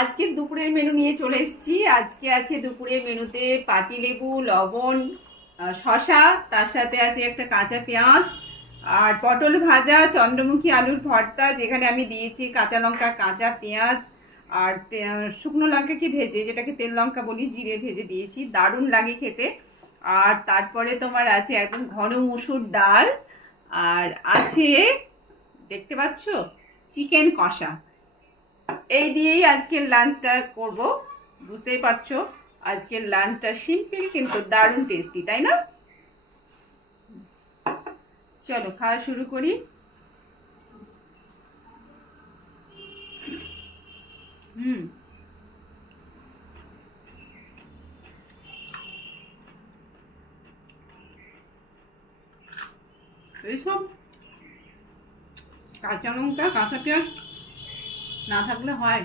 আজকে দুপুরের মেনু নিয়ে চলে এসেছি। আজকে আছে দুপুরের মেনুতে পাতিলেবু, লবণ, শসা, তার সাথে আছে একটা কাঁচা পেঁয়াজ আর পটল ভাজা, চন্দ্রমুখী আলুর ভর্তা যেখানে আমি দিয়েছি কাঁচা লঙ্কা, কাঁচা পেঁয়াজ আর শুকনো লঙ্কাকে ভেজে, যেটাকে তেল লঙ্কা বলি, জিরে ভেজে দিয়েছি, দারুণ লাগে খেতে। আর তারপরে তোমার আছে একদম ঘন মুসুর ডাল, আর আছে দেখতে পাচ্ছ চিকেন কষা। এই দিয়েই আজকের লাঞ্চটা করব। বুঝতেই পারছো আজকের লাঞ্চটা সিম্পল কিন্তু দারুণ টেস্টি, তাই না? চলো খাওয়া শুরু করি। হুম, এইসব কাঁচা লঙ্কা, কাঁচা পেঁয়াজ না থাকলে হয়।